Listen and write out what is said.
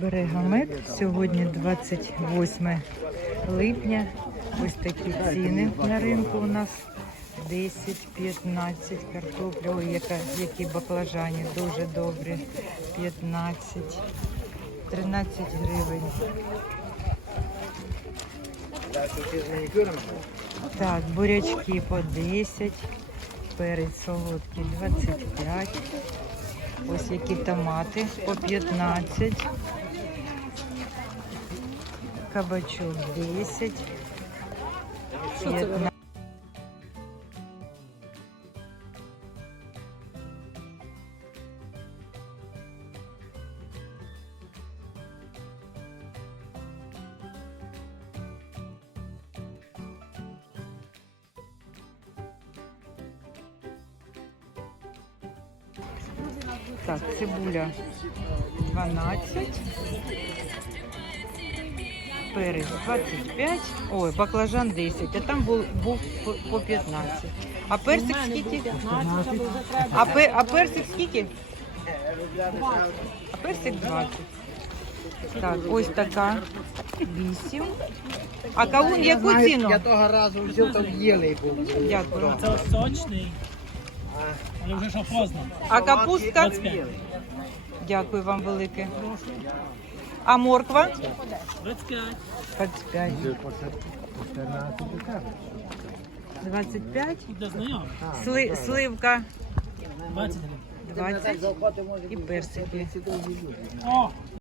Берегамет. Сьогодні 28 липня. Ось такі ціни на ринку у нас. 10-15 картопля. Ой, яка, які баклажані, дуже добрі. 15, 13 гривень. Так, бурячки по 10, перець солодкий 25. Ось які томати по 15. Кабачок 10. 15. Так, цибуля 12. Перець 25. Ой, баклажан 10. А там був, був по- по 15. А персик скільки? А, а персик скільки? А персик 20. Так, ось така 8. А кавун яку ціну? Я того разу взяв там єлей був. Дякую. Це сочний, але вже що поздно. А капустка? 25. Дякую вам велике. А морква? 25. 25. 25. Для знайомих. Сли, сливка 20 гривень. 20 і персики.